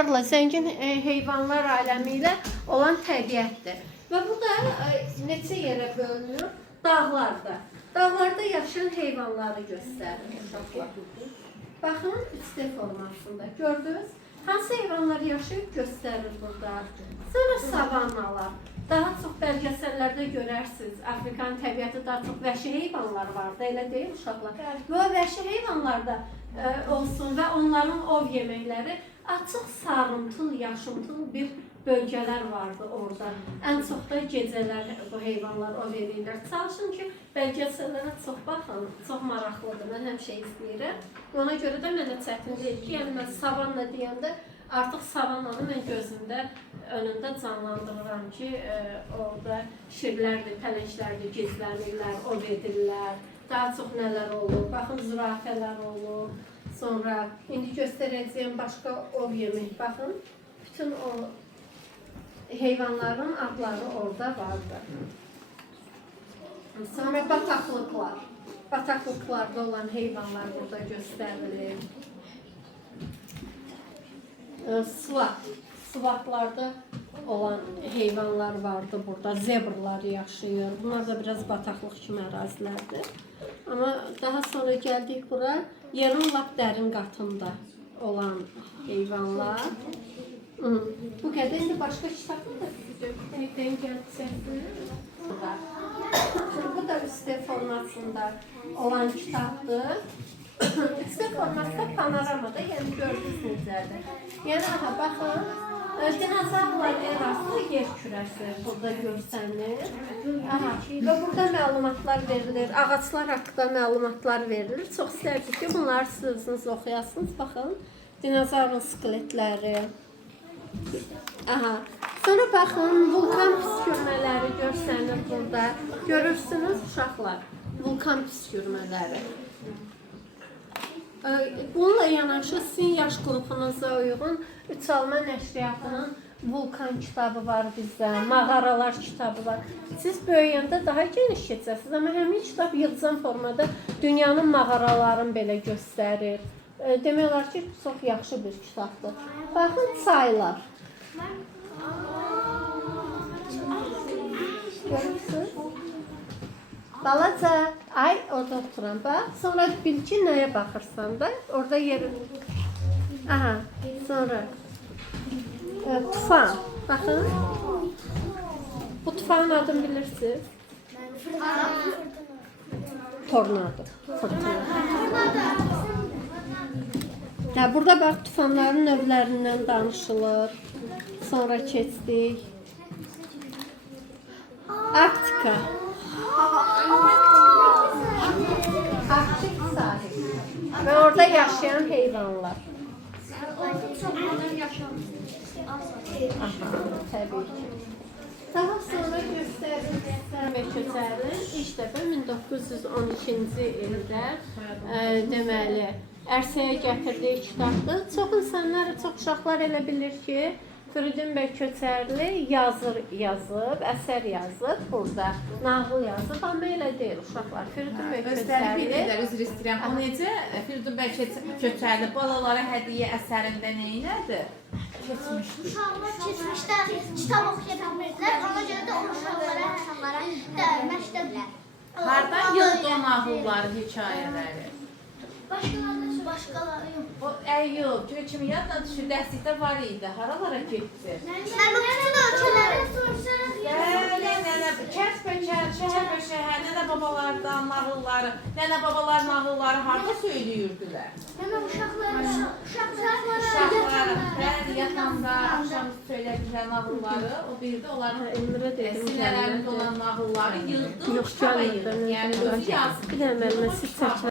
canlılarla, zəngin heyvanlar aləmi ilə olan təbiətdir. Və bu da neçə yerə bölünür? Dağlarda. Dağlarda yaşayan heyvanları göstərir uşaqlar. Baxın, 3D formasında gördünüz. Hansı heyvanlar yaşayıb göstərir burada. Sonra savannalar. Daha çox bəlgəsəllərdə görərsiniz. Afrikanın təbiəti daha çox vəhşi heyvanlar vardı, elə deyil uşaqlar. Və o vəhşi heyvanlarda olsun və onların ov yeməkləri açıq sarımtıl, yaşımtıl bir bölgələr vardı orada. Ən çox da gecələr bu heyvanlar ov edirlər. Çalışın ki, bəlgəsəllərə çox baxın, çox maraqlıdır. Mən həmişə izləyirəm. Ona görə də mənə çətin deyil ki, yəni mən savanna deyəndə artıq savannanı mən gözümdə, önündə canlandırıram ki, orada şirlərdir, pələnglərdir, gizlənirlər, ov edirlər. Daha çox nələr olur? Baxın, zürafələr olur. Sonra indi göstərəcəyim başqa ov yemək. Baxın, bütün o heyvanların adları orada vardır. Sonra bataqlıqlar. Bataqlıqlarda olan heyvanlar burada göstərilir. Sıvatlarda olan heyvanlar vardı burada. Zebrlar yaşayır. Bunlar da biraz bataqlıq kimi ərazilərdir. Amma daha sonra gəldik bura. Yerin lap dərin qatında olan heyvanlar. Bu qədər. İndi başqa kitabı da sizə gələcəkdir. Bu da 3D formasında olan kitabdır. 3D formasında panoramada, yəni gördünüz necədir. Yəni, aha, baxın, dinozavrlar erası yer kürəsi burada görsənir. Aha, və burada məlumatlar verilir, ağaçlar haqqında məlumatlar verilir. Çox istərdik ki, bunları siz özünüz oxuyasınız. Baxın, dinozavrın skeletləri. Aha. Sonra baxın, vulkan püskürmələri görsənir burada. Görürsünüz uşaqlar, vulkan püskürmələri. Bununla yanaşı sizin yaş qrupunuza uyğun Üç Alma Nəşriyyatının vulkan kitabı var bizdə, mağaralar kitabı var. Siz böyüyəndə daha geniş keçərsiniz, amma həmin kitab yığcam formada dünyanın mağaralarını belə göstərir. Demək olar ki, çox yaxşı bir kitabdır. Baxın, çaylar. Görürsünüz? Balaca, ay orada oturan bax. Sonra bil ki, nəyə baxırsan da, orada yerin. Aha, sonra tufan. Baxın. Bu tufanın adını bilirsiniz? Tornado. Burada bax, tufanların növlərindən danışılır. Sonra keçdik. Arktika. Arktik sahil. Ve orada yaşayan heyvanlar. Aha, tabii ki. Daha sonra göstərilən və köçərilən ilk dəfə 1912-ci ildə deməli ərsəyə gətirdiyi kitabdır. Çox insanlar, çox uşaqlar elə bilir ki, Firidun bəy Köçərli yazıb, əsər yazıb burada, nağıl yazıb, amma elə deyil uşaqlar. Firidun bəy Köçərli... Üzr istəyirəm. O necə Firidun bəy Köçərli balalara hədiyyə əsərində neynədir? Keçmişdir. Uşaqlar keçmişdə kitab oxuya bilmirdilər, ona görə də o uşaqlara məktəblər. Hardan yığdı o nağılları, hekayələri? Başqaları yox. O yox, kimi yadla düşür, dərslikdə var idi. Haralara getdi? Mən bütün ölkələrə soruşaraq Kəs-bəkər, şəhər-bə-şəhər, nənə-babalardan nağılları, nənə-babalar nağılları harada söylüyürdülər? Nənə uşaqlara yatanda, axşam söylədilər nağılları, o bir də onların sinələrində olan nağılları yığdı, kitaba yığdı. Yəni, özü yazdı. Bir də müəllimə siz çəkin.